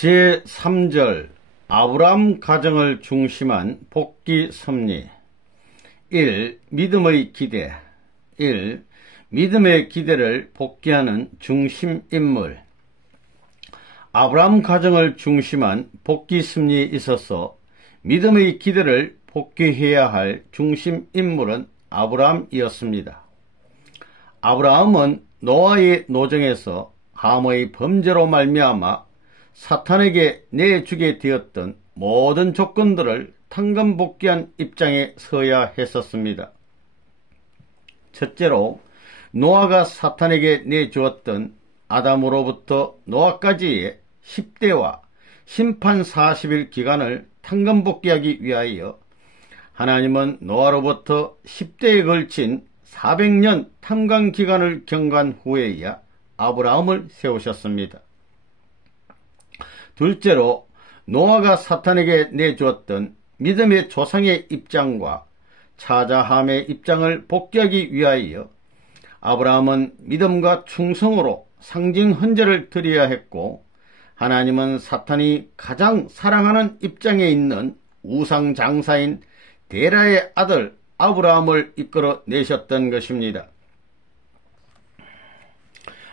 제3절 아브라함 가정을 중심한 복귀 섭리. 1. 믿음의 기대. 1. 믿음의 기대를 복귀하는 중심 인물. 아브라함 가정을 중심한 복귀 섭리에 있어서 믿음의 기대를 복귀해야 할 중심 인물은 아브라함이었습니다. 아브라함은 노아의 노정에서 함의 범죄로 말미암아 사탄에게 내주게 되었던 모든 조건들을 탕감복귀한 입장에 서야 했었습니다. 첫째로 노아가 사탄에게 내주었던 아담으로부터 노아까지의 10대와 심판 40일 기간을 탕감복귀하기 위하여 하나님은 노아로부터 10대에 걸친 400년 탕감기간을 경과한 후에야 아브라함을 세우셨습니다. 둘째로 노아가 사탄에게 내주었던 믿음의 조상의 입장과 차자함의 입장을 복귀하기 위하여 아브라함은 믿음과 충성으로 상징 헌제를 드려야 했고, 하나님은 사탄이 가장 사랑하는 입장에 있는 우상장사인 데라의 아들 아브라함을 이끌어 내셨던 것입니다.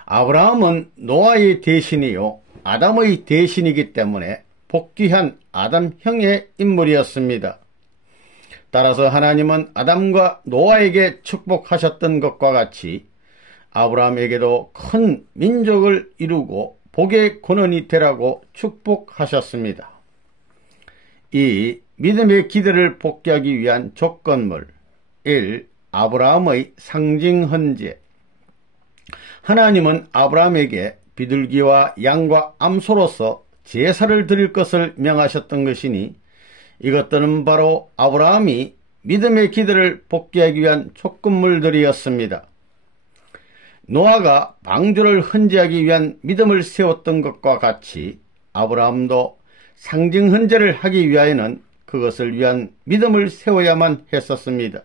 아브라함은 노아의 대신이요 아담의 대신이기 때문에 복귀한 아담형의 인물이었습니다. 따라서 하나님은 아담과 노아에게 축복하셨던 것과 같이 아브라함에게도 큰 민족을 이루고 복의 근원이 되라고 축복하셨습니다. 이 믿음의 기대를 복귀하기 위한 조건물. 1. 아브라함의 상징 헌제. 하나님은 아브라함에게 비둘기와 양과 암소로서 제사를 드릴 것을 명하셨던 것이니 이것들은 바로 아브라함이 믿음의 기대를 복귀하기 위한 조건물들이었습니다. 노아가 방주를 헌제하기 위한 믿음을 세웠던 것과 같이 아브라함도 상징 헌제를 하기 위하여는 그것을 위한 믿음을 세워야만 했었습니다.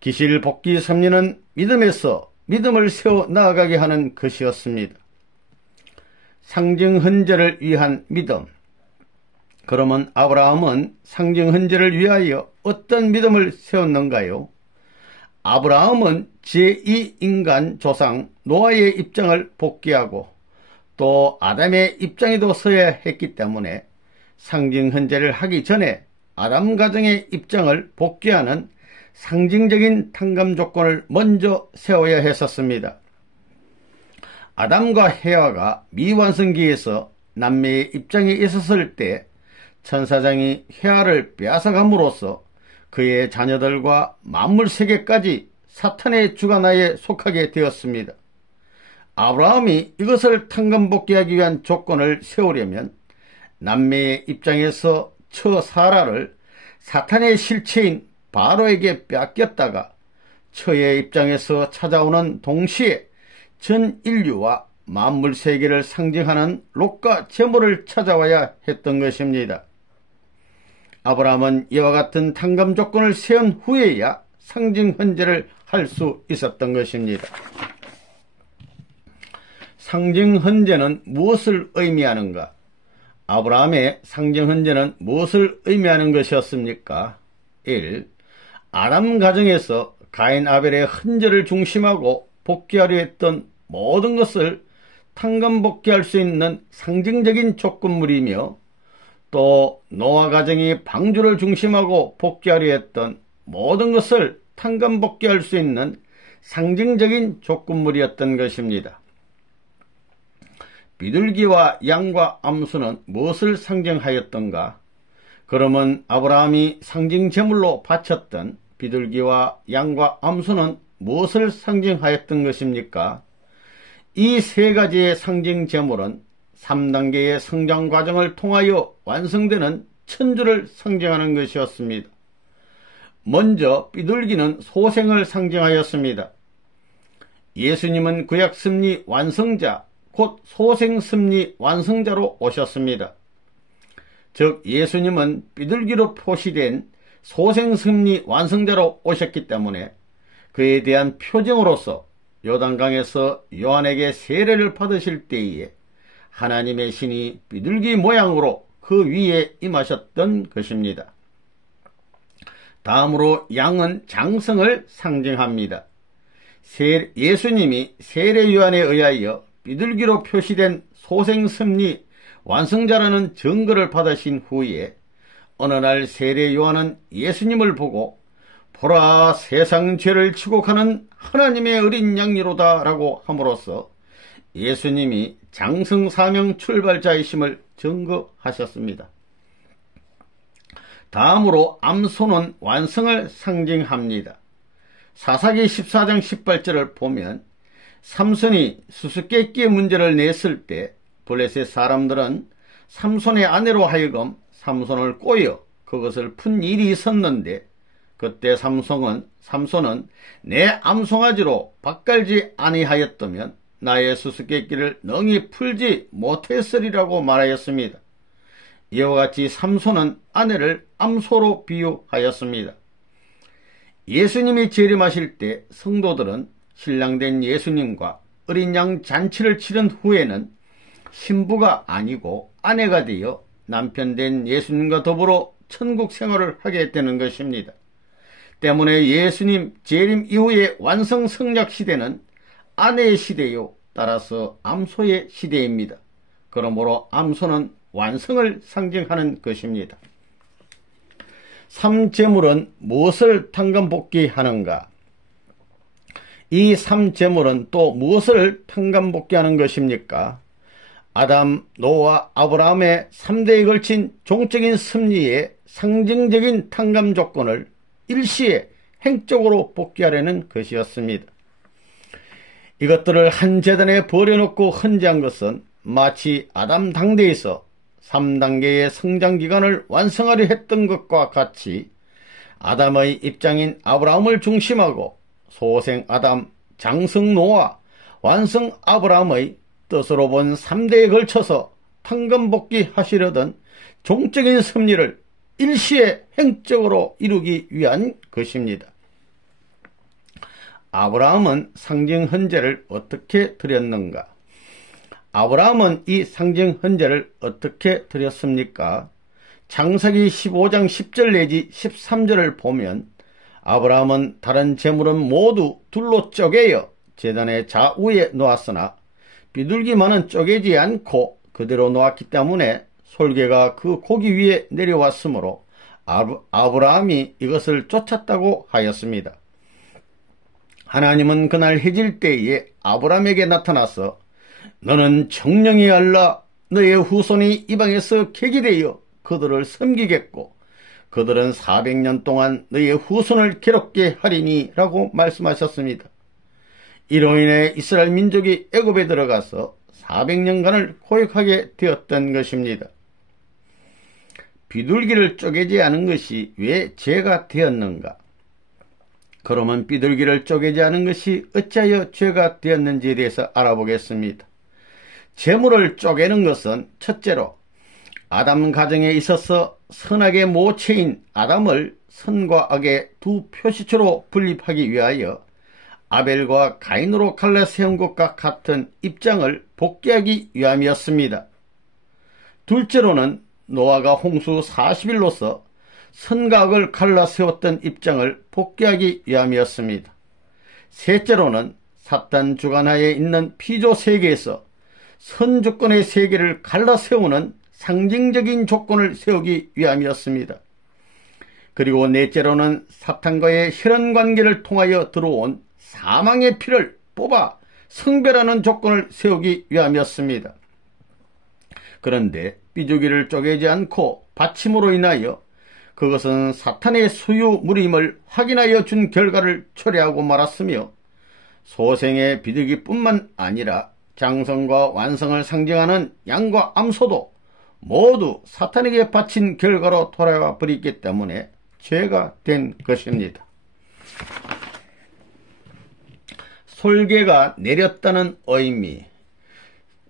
기실 복귀 섭리는 믿음에서 믿음을 세워 나아가게 하는 것이었습니다. 상징 헌제를 위한 믿음. 그러면 아브라함은 상징 헌제를 위하여 어떤 믿음을 세웠는가요? 아브라함은 제2인간 조상 노아의 입장을 복귀하고 또 아담의 입장에도 서야 했기 때문에 상징 헌제를 하기 전에 아담 가정의 입장을 복귀하는 상징적인 탕감 조건을 먼저 세워야 했었습니다. 아담과 헤와가 미완성기에서 남매의 입장에 있었을 때 천사장이 헤와를 빼앗아감으로써 그의 자녀들과 만물세계까지 사탄의 주관하에 속하게 되었습니다. 아브라함이 이것을 탕감복귀하기 위한 조건을 세우려면 남매의 입장에서 처 사라를 사탄의 실체인 바로에게 빼앗겼다가 처의 입장에서 찾아오는 동시에 전 인류와 만물세계를 상징하는 롯과 제물을 찾아와야 했던 것입니다. 아브라함은 이와 같은 탕감 조건을 세운 후에야 상징 헌제를 할 수 있었던 것입니다. 상징 헌제는 무엇을 의미하는가? 아브라함의 상징 헌제는 무엇을 의미하는 것이었습니까? 1. 아담 가정에서 가인 아벨의 헌제를 중심하고 복귀하려 했던 모든 것을 탕감 복귀할 수 있는 상징적인 조건물이며, 또 노아 가정이 방주를 중심하고 복귀하려 했던 모든 것을 탕감 복귀할 수 있는 상징적인 조건물이었던 것입니다. 비둘기와 양과 암소는 무엇을 상징하였던가? 그러면 아브라함이 상징 제물로 바쳤던 비둘기와 양과 암소는 무엇을 상징하였던 것입니까? 이 세 가지의 상징 제물은 3단계의 성장 과정을 통하여 완성되는 천주를 상징하는 것이었습니다. 먼저 비둘기는 소생을 상징하였습니다. 예수님은 구약 섭리 완성자, 곧 소생 섭리 완성자로 오셨습니다. 즉 예수님은 비둘기로 표시된 소생 섭리 완성자로 오셨기 때문에 그에 대한 표징으로서 요단강에서 요한에게 세례를 받으실 때에 하나님의 신이 비둘기 모양으로 그 위에 임하셨던 것입니다. 다음으로 양은 장성을 상징합니다. 예수님이 세례 요한에 의하여 비둘기로 표시된 소생섭리 완성자라는 증거를 받으신 후에 어느 날 세례 요한은 예수님을 보고 보라, 세상 죄를 지고 가는 하나님의 어린 양이로다 라고 함으로써 예수님이 장성사명 출발자이심을 증거하셨습니다. 다음으로 암소는 완성을 상징합니다. 사사기 14장 18절을 보면 삼손이 수수께끼의 문제를 냈을 때 블레셋 사람들은 삼손의 아내로 하여금 삼손을 꼬여 그것을 푼 일이 있었는데 그때 삼손은 내 암송아지로 밭갈지 아니하였다면 나의 수수께끼를 능히 풀지 못했으리라고 말하였습니다. 이와 같이 삼손은 아내를 암소로 비유하였습니다. 예수님이 재림하실 때 성도들은 신랑된 예수님과 어린 양 잔치를 치른 후에는 신부가 아니고 아내가 되어 남편된 예수님과 더불어 천국 생활을 하게 되는 것입니다. 때문에 예수님 재림 이후의 완성 성약 시대는 아내의 시대요, 따라서 암소의 시대입니다. 그러므로 암소는 완성을 상징하는 것입니다. 삼재물은 무엇을 탕감복귀하는가? 이 삼재물은 또 무엇을 탕감복귀하는 것입니까? 아담, 노아, 아브라함의 3대에 걸친 종적인 섭리의 상징적인 탕감 조건을 일시에 행적으로 복귀하려는 것이었습니다. 이것들을 한 재단에 버려놓고 헌재한 것은 마치 아담 당대에서 3단계의 성장기간을 완성하려 했던 것과 같이 아담의 입장인 아브라함을 중심하고 소생 아담, 장성 노아, 완성 아브라함의 뜻으로 본 3대에 걸쳐서 탕감복귀 하시려던 종적인 섭리를 일시에 행적으로 이루기 위한 것입니다. 아브라함은 상징 헌재를 어떻게 드렸는가? 아브라함은 이 상징 헌재를 어떻게 드렸습니까? 창세기 15장 10절 내지 13절을 보면 아브라함은 다른 제물은 모두 둘로 쪼개어 제단의 좌우에 놓았으나 비둘기만은 쪼개지 않고 그대로 놓았기 때문에 솔개가 그 고기 위에 내려왔으므로 아브라함이 이것을 쫓았다고 하였습니다. 하나님은 그날 해질 때에 아브라함에게 나타나서 너는 정령이 알라, 너의 후손이 이방에서 객이되어 그들을 섬기겠고 그들은 400년 동안 너의 후손을 괴롭게 하리니 라고 말씀하셨습니다. 이로 인해 이스라엘 민족이 애굽에 들어가서 400년간을 고역하게 되었던 것입니다. 비둘기를 쪼개지 않은 것이 왜 죄가 되었는가? 그러면 비둘기를 쪼개지 않은 것이 어찌하여 죄가 되었는지에 대해서 알아보겠습니다. 재물을 쪼개는 것은 첫째로 아담 가정에 있어서 선악의 모체인 아담을 선과 악의 두 표시처로 분립하기 위하여 아벨과 가인으로 갈라 세운 것과 같은 입장을 복귀하기 위함이었습니다. 둘째로는 노아가 홍수 40일로서 선과 악을 갈라 세웠던 입장을 복귀하기 위함이었습니다. 셋째로는 사탄 주관하에 있는 피조 세계에서 선주권의 세계를 갈라 세우는 상징적인 조건을 세우기 위함이었습니다. 그리고 넷째로는 사탄과의 혈연관계를 통하여 들어온 사망의 피를 뽑아 성별하는 조건을 세우기 위함이었습니다. 그런데 비둘기를 쪼개지 않고 받침으로 인하여 그것은 사탄의 소유물임을 확인하여 준 결과를 초래하고 말았으며 소생의 비둘기뿐만 아니라 장성과 완성을 상징하는 양과 암소도 모두 사탄에게 바친 결과로 돌아와 버렸기 때문에 죄가 된 것입니다. 솔개가 내렸다는 의미.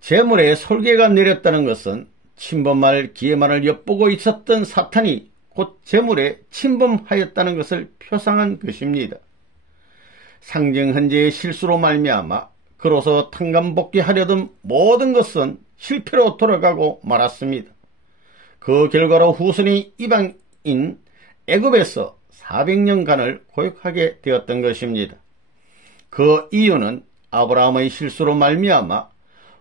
재물에 솔개가 내렸다는 것은 침범할 기회만을 엿보고 있었던 사탄이 곧 재물에 침범하였다는 것을 표상한 것입니다. 상징 헌재의 실수로 말미암아 그로서 탕감복귀하려던 모든 것은 실패로 돌아가고 말았습니다. 그 결과로 후손이 이방인 애굽에서 400년간을 고역하게 되었던 것입니다. 그 이유는 아브라함의 실수로 말미암아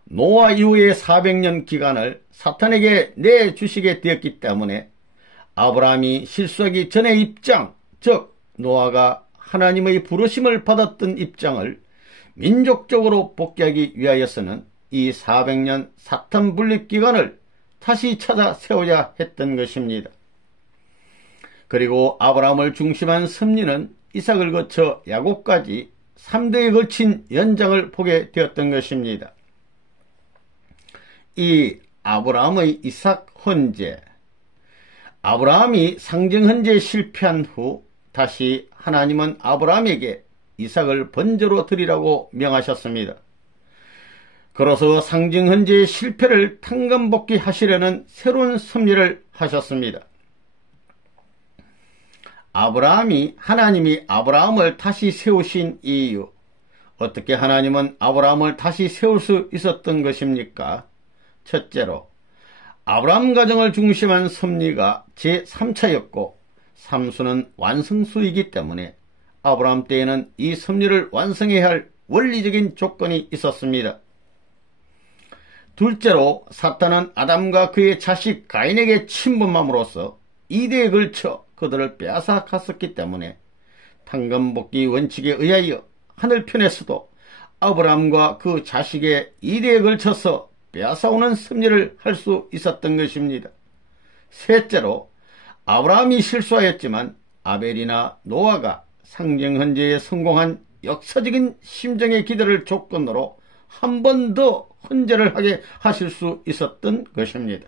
노아 이후의 400년 기간을 사탄에게 내주시게 되었기 때문에 아브라함이 실수하기 전의 입장, 즉 노아가 하나님의 부르심을 받았던 입장을 민족적으로 복귀하기 위하여서는 이 400년 사탄 분립 기간을 다시 찾아 세워야 했던 것입니다. 그리고 아브라함을 중심한 섭리는 이삭을 거쳐 야곱까지 3대에 걸친 연장을 보게 되었던 것입니다. 이 아브라함의 이삭 헌재, 아브라함이 상징 헌재에 실패한 후 다시 하나님은 아브라함에게 이삭을 번제로 드리라고 명하셨습니다. 그로서 상징 헌재의 실패를 탕감복귀하시려는 새로운 섭리를 하셨습니다. 하나님이 아브라함을 다시 세우신 이유, 어떻게 하나님은 아브라함을 다시 세울 수 있었던 것입니까? 첫째로 아브라함 가정을 중심한 섭리가 제3차였고 삼수는 완성수이기 때문에 아브라함 때에는 이 섭리를 완성해야 할 원리적인 조건이 있었습니다. 둘째로 사탄은 아담과 그의 자식 가인에게 침범함으로써 2대에 걸쳐 그들을 빼앗아 갔었기 때문에 탕감복귀 원칙에 의하여 하늘편에서도 아브라함과 그 자식의 2대에 걸쳐서 빼앗아오는 섭리를 할 수 있었던 것입니다. 셋째로 아브라함이 실수하였지만 아벨이나 노아가 상징 헌재에 성공한 역사적인 심정의 기대를 조건으로 한 번 더 헌재를 하게 하실 수 있었던 것입니다.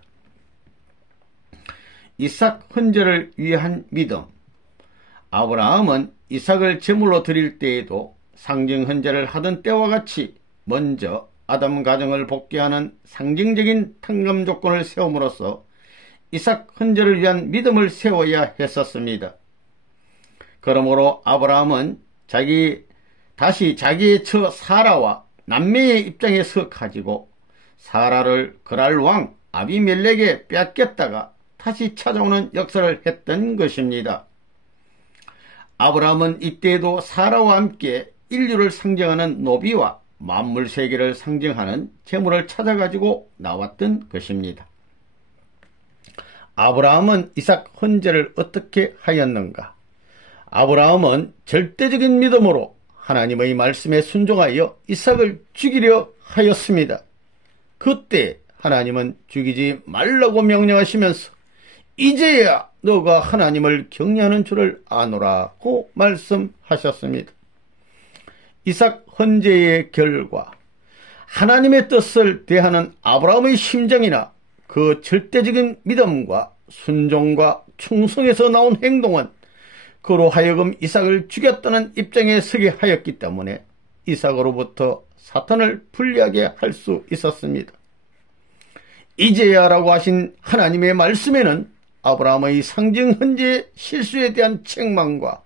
이삭 헌재를 위한 믿음. 아브라함은 이삭을 제물로 드릴 때에도 상징 헌재를 하던 때와 같이 먼저 아담 가정을 복귀하는 상징적인 탕감 조건을 세움으로써 이삭 헌재를 위한 믿음을 세워야 했었습니다. 그러므로 아브라함은 다시 자기의 처 사라와 남매의 입장에서 가지고 사라를 그랄 왕 아비멜렉에 빼앗겼다가 다시 찾아오는 역사를 했던 것입니다. 아브라함은 이때에도 사라와 함께 인류를 상징하는 노비와 만물 세계를 상징하는 재물을 찾아가지고 나왔던 것입니다. 아브라함은 이삭 헌재를 어떻게 하였는가? 아브라함은 절대적인 믿음으로 하나님의 말씀에 순종하여 이삭을 죽이려 하였습니다. 그때 하나님은 죽이지 말라고 명령하시면서 이제야 너가 하나님을 경외하는 줄을 아노라고 말씀하셨습니다. 이삭 헌재의 결과, 하나님의 뜻을 대하는 아브라함의 심정이나 그 절대적인 믿음과 순종과 충성에서 나온 행동은 그로 하여금 이삭을 죽였다는 입장에 서게 하였기 때문에 이삭으로부터 사탄을 분리하게 할 수 있었습니다. 이제야라고 하신 하나님의 말씀에는 아브라함의 상징 헌재의 실수에 대한 책망과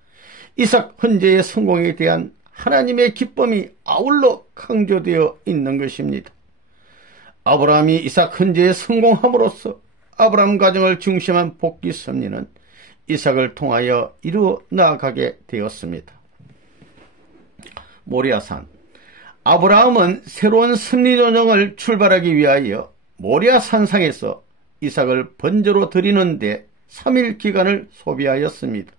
이삭 헌재의 성공에 대한 하나님의 기쁨이 아울러 강조되어 있는 것입니다. 아브라함이 이삭 헌재에 성공함으로써 아브라함 가정을 중심한 복귀 섭리는 이삭을 통하여 이루어 나아가게 되었습니다. 모리아산. 아브라함은 새로운 섭리 전형을 출발하기 위하여 모리아 산상에서 이삭을 번제로 드리는데 3일 기간을 소비하였습니다.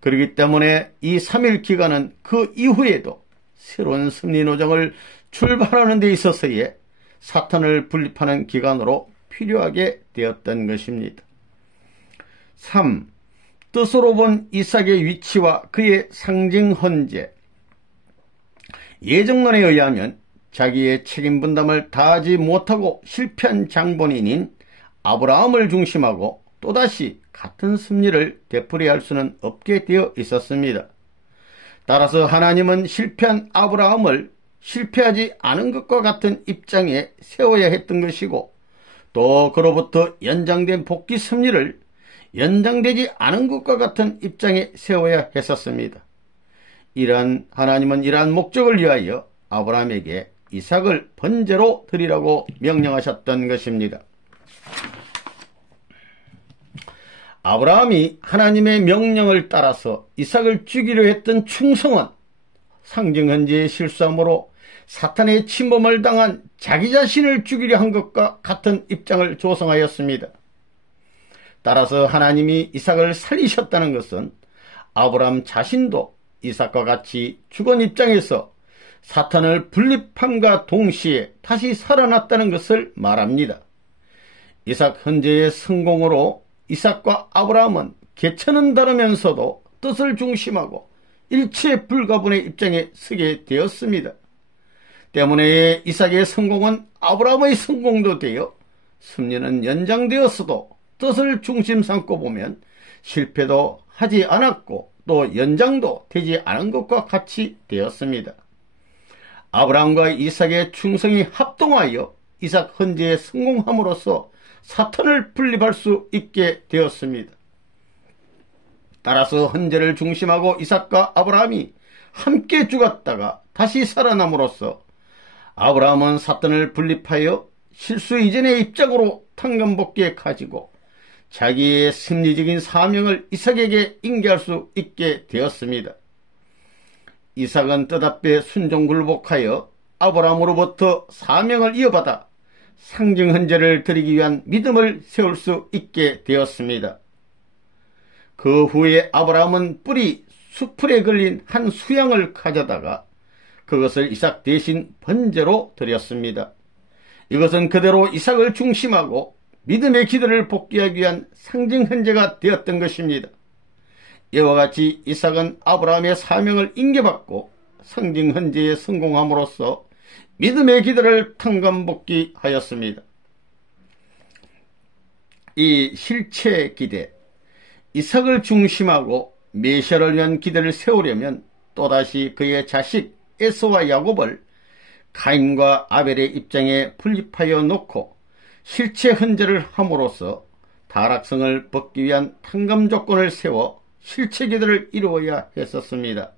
그렇기 때문에 이 3일 기간은 그 이후에도 새로운 섭리 노정을 출발하는 데 있어서의 사탄을 분립하는 기간으로 필요하게 되었던 것입니다. 3. 뜻으로 본 이삭의 위치와 그의 상징 헌재. 예정론에 의하면 자기의 책임 분담을 다하지 못하고 실패한 장본인인 아브라함을 중심하고 또다시 같은 섭리를 되풀이할 수는 없게 되어 있었습니다. 따라서 하나님은 실패한 아브라함을 실패하지 않은 것과 같은 입장에 세워야 했던 것이고, 또 그로부터 연장된 복귀 섭리를 연장되지 않은 것과 같은 입장에 세워야 했었습니다. 하나님은 이러한 목적을 위하여 아브라함에게 이삭을 번제로 드리라고 명령하셨던 것입니다. 아브라함이 하나님의 명령을 따라서 이삭을 죽이려 했던 충성은 상징헌제의 실수함으로 사탄의 침범을 당한 자기 자신을 죽이려 한 것과 같은 입장을 조성하였습니다. 따라서 하나님이 이삭을 살리셨다는 것은 아브라함 자신도 이삭과 같이 죽은 입장에서 사탄을 분립함과 동시에 다시 살아났다는 것을 말합니다. 이삭 헌제의 성공으로 이삭과 아브라함은 계층은 다르면서도 뜻을 중심하고 일체 불가분의 입장에 서게 되었습니다. 때문에 이삭의 성공은 아브라함의 성공도 되어 승리는 연장되었어도 뜻을 중심 삼고 보면 실패도 하지 않았고 또 연장도 되지 않은 것과 같이 되었습니다. 아브라함과 이삭의 충성이 합동하여 이삭 헌제에 성공함으로써 사탄을 분립할 수 있게 되었습니다. 따라서 헌제를 중심하고 이삭과 아브라함이 함께 죽었다가 다시 살아남으로써 아브라함은 사탄을 분립하여 실수 이전의 입장으로 탕감복귀에 가지고 자기의 승리적인 사명을 이삭에게 인계할 수 있게 되었습니다. 이삭은 뜻앞에 순종굴복하여 아브라함으로부터 사명을 이어받아 상징 헌제를 드리기 위한 믿음을 세울 수 있게 되었습니다. 그 후에 아브라함은 뿔이 수풀에 걸린 한 수양을 가져다가 그것을 이삭 대신 번제로 드렸습니다. 이것은 그대로 이삭을 중심하고 믿음의 기도를 복귀하기 위한 상징 헌제가 되었던 것입니다. 이와 같이 이삭은 아브라함의 사명을 인계받고 상징 헌제에 성공함으로써 믿음의 기도를 탕감복귀하였습니다. 이 실체 기대, 이삭을 중심하고 메시아를 위한 기대를 세우려면 또다시 그의 자식 에서와 야곱을 가인과 아벨의 입장에 분립하여 놓고 실체 헌제를 함으로써 타락성을 벗기 위한 탕감 조건을 세워 실체 기도를 이루어야 했었습니다.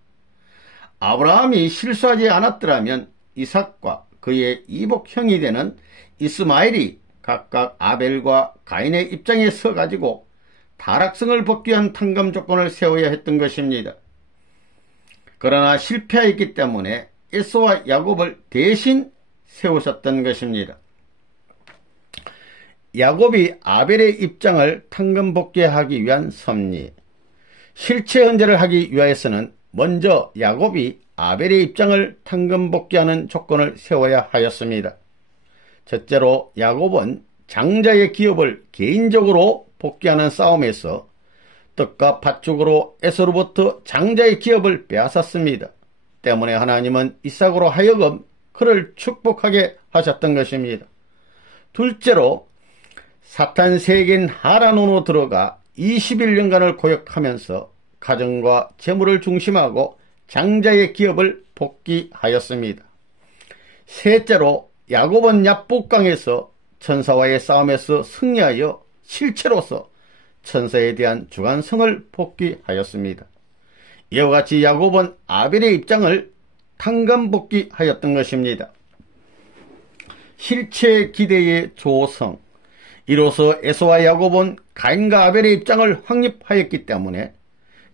아브라함이 실수하지 않았더라면 이삭과 그의 이복형이 되는 이스마엘이 각각 아벨과 가인의 입장에 서가지고 타락성을 벗기 위한 탕감 조건을 세워야 했던 것입니다. 그러나 실패하였기 때문에 에서와 야곱을 대신 세우셨던 것입니다. 야곱이 아벨의 입장을 탕감복귀하기 위한 섭리, 실체 헌제를 하기 위해서는 먼저 야곱이 아벨의 입장을 탕감복귀하는 조건을 세워야 하였습니다. 첫째로 야곱은 장자의 기업을 개인적으로 복귀하는 싸움에서 떡과 팥죽으로 에서로부터 장자의 기업을 빼앗았습니다. 때문에 하나님은 이삭으로 하여금 그를 축복하게 하셨던 것입니다. 둘째로 사탄 세계인 하란으로 들어가 21년간을 고역하면서 가정과 재물을 중심하고 장자의 기업을 복귀하였습니다. 셋째로 야곱은 야복강에서 천사와의 싸움에서 승리하여 실체로서 천사에 대한 주관성을 복귀하였습니다. 이와 같이 야곱은 아벨의 입장을 탕감복귀하였던 것입니다. 실체 기대의 조성, 이로써 에서와 야곱은 가인과 아벨의 입장을 확립하였기 때문에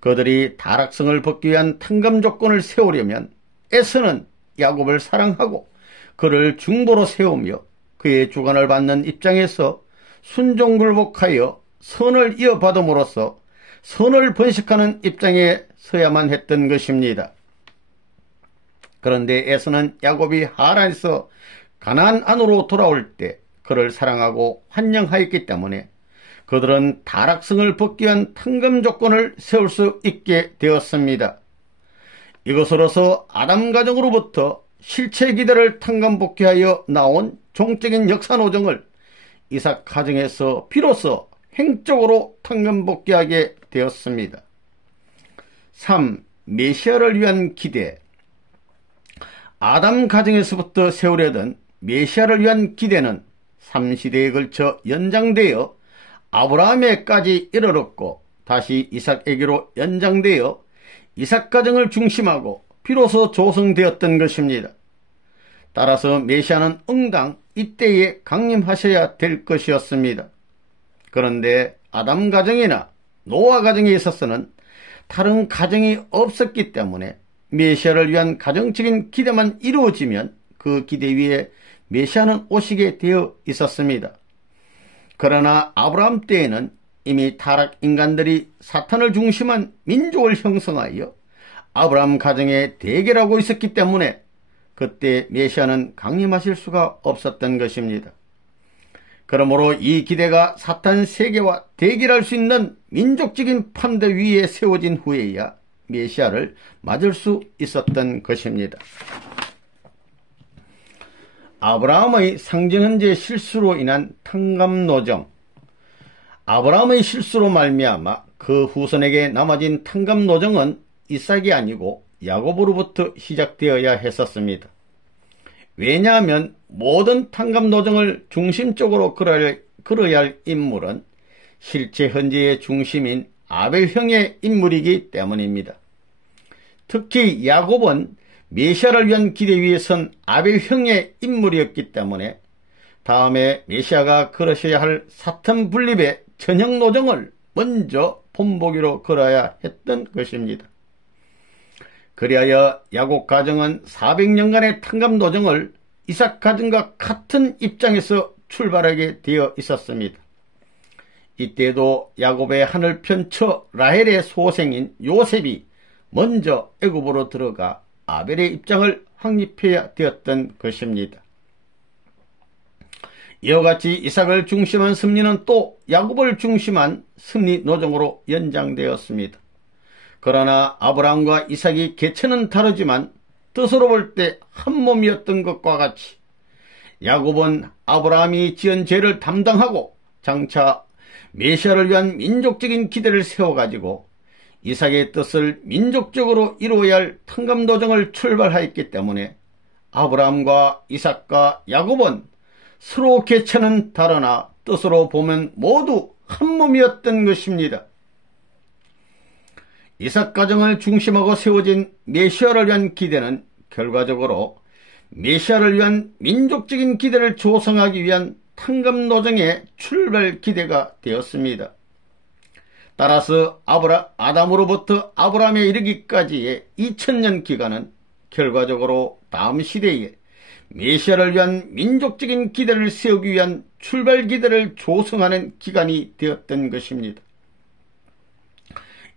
그들이 타락성을 벗기 위한 탕감 조건을 세우려면 에서는 야곱을 사랑하고 그를 중보로 세우며 그의 주관을 받는 입장에서 순종굴복하여 선을 이어받음으로써 선을 번식하는 입장에 서야만 했던 것입니다. 그런데 에서는 야곱이 하란에서 가나안 안으로 돌아올 때 그를 사랑하고 환영하였기 때문에 그들은 타락성을 벗기 위한 탕감 조건을 세울 수 있게 되었습니다. 이것으로서 아담 가정으로부터 실체 기대를 탕감복귀하여 나온 종적인 역사 노정을 이삭 가정에서 비로소 행적으로 탕감복귀하게 되었습니다. 3. 메시아를 위한 기대. 아담 가정에서부터 세우려던 메시아를 위한 기대는 3시대에 걸쳐 연장되어 아브라함에까지 이르렀고 다시 이삭에게로 연장되어 이삭 가정을 중심하고 비로소 조성되었던 것입니다. 따라서 메시아는 응당 이때에 강림하셔야 될 것이었습니다. 그런데 아담 가정이나 노아 가정에 있어서는 다른 가정이 없었기 때문에 메시아를 위한 가정적인 기대만 이루어지면 그 기대 위에 메시아는 오시게 되어 있었습니다. 그러나 아브라함 때에는 이미 타락 인간들이 사탄을 중심한 민족을 형성하여 아브라함 가정에 대결하고 있었기 때문에 그때 메시아는 강림하실 수가 없었던 것입니다. 그러므로 이 기대가 사탄 세계와 대결할 수 있는 민족적인 판대 위에 세워진 후에야 메시아를 맞을 수 있었던 것입니다. 아브라함의 상징헌재 실수로 인한 탕감노정. 아브라함의 실수로 말미암아 그 후손에게 남아진 탕감노정은 이삭이 아니고 야곱으로부터 시작되어야 했었습니다. 왜냐하면 모든 탕감노정을 중심적으로 걸어야 할 인물은 실제 헌재의 중심인 아벨형의 인물이기 때문입니다. 특히 야곱은 메시아를 위한 기대 위에 선 아벨형의 인물이었기 때문에 다음에 메시아가 걸으셔야 할 사탄 분립의 전형 노정을 먼저 본보기로 걸어야 했던 것입니다. 그리하여 야곱 가정은 400년간의 탕감 노정을 이삭 가정과 같은 입장에서 출발하게 되어 있었습니다. 이때도 야곱의 하늘 편처 라헬의 소생인 요셉이 먼저 애굽으로 들어가 아벨의 입장을 확립해야 되었던 것입니다. 이와 같이 이삭을 중심한 섭리는 또 야곱을 중심한 섭리 노정으로 연장되었습니다. 그러나 아브라함과 이삭이 개체는 다르지만 뜻으로 볼 때 한 몸이었던 것과 같이 야곱은 아브라함이 지은 죄를 담당하고 장차 메시아를 위한 민족적인 기대를 세워가지고 이삭의 뜻을 민족적으로 이루어야 할 탕감노정을 출발하였기 때문에 아브라함과 이삭과 야곱은 서로 개체는 다르나 뜻으로 보면 모두 한 몸이었던 것입니다. 이삭 가정을 중심하고 세워진 메시아를 위한 기대는 결과적으로 메시아를 위한 민족적인 기대를 조성하기 위한 탕감노정의 출발 기대가 되었습니다. 따라서 아담으로부터 아브라함에 이르기까지의 2000년 기간은 결과적으로 다음 시대에 메시아를 위한 민족적인 기대를 세우기 위한 출발 기대를 조성하는 기간이 되었던 것입니다.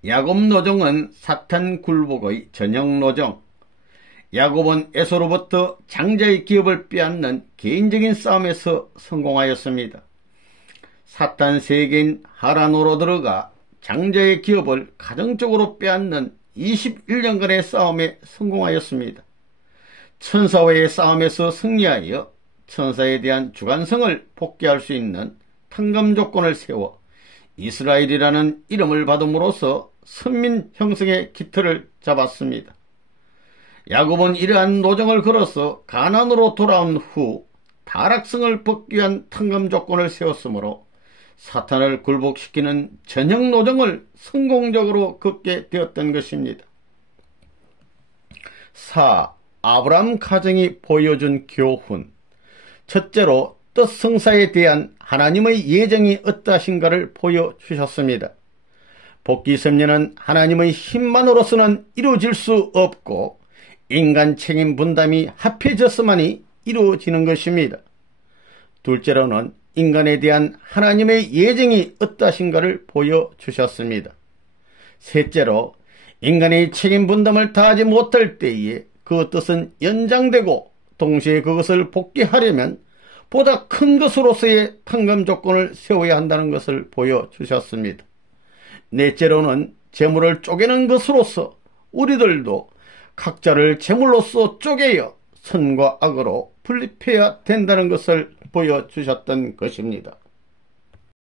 야곱 노정은 사탄 굴복의 전형 노정. 야곱은 에서로부터 장자의 기업을 빼앗는 개인적인 싸움에서 성공하였습니다. 사탄 세계인 하란으로 들어가 장자의 기업을 가정적으로 빼앗는 21년간의 싸움에 성공하였습니다. 천사와의 싸움에서 승리하여 천사에 대한 주관성을 복귀할 수 있는 탕감 조건을 세워 이스라엘이라는 이름을 받음으로써 선민 형성의 기틀을 잡았습니다. 야곱은 이러한 노정을 걸어서 가나안으로 돌아온 후 타락성을 벗기 위한 탕감 조건을 세웠으므로 사탄을 굴복시키는 전형 노정을 성공적으로 걷게 되었던 것입니다. 4. 아브라함 가정이 보여준 교훈. 첫째로 뜻성사에 대한 하나님의 예정이 어떠하신가를 보여주셨습니다. 복귀 섭리는 하나님의 힘만으로서는 이루어질 수 없고 인간 책임 분담이 합해졌으만이 이루어지는 것입니다. 둘째로는 인간에 대한 하나님의 예정이 어떠하신가를 보여주셨습니다. 셋째로 인간의 책임 분담을 다하지 못할 때에 그 뜻은 연장되고 동시에 그것을 복귀하려면 보다 큰 것으로서의 탕감 조건을 세워야 한다는 것을 보여주셨습니다. 넷째로는 재물을 쪼개는 것으로서 우리들도 각자를 재물로서 쪼개어 선과 악으로 분립해야 된다는 것을 보여주셨던 것입니다.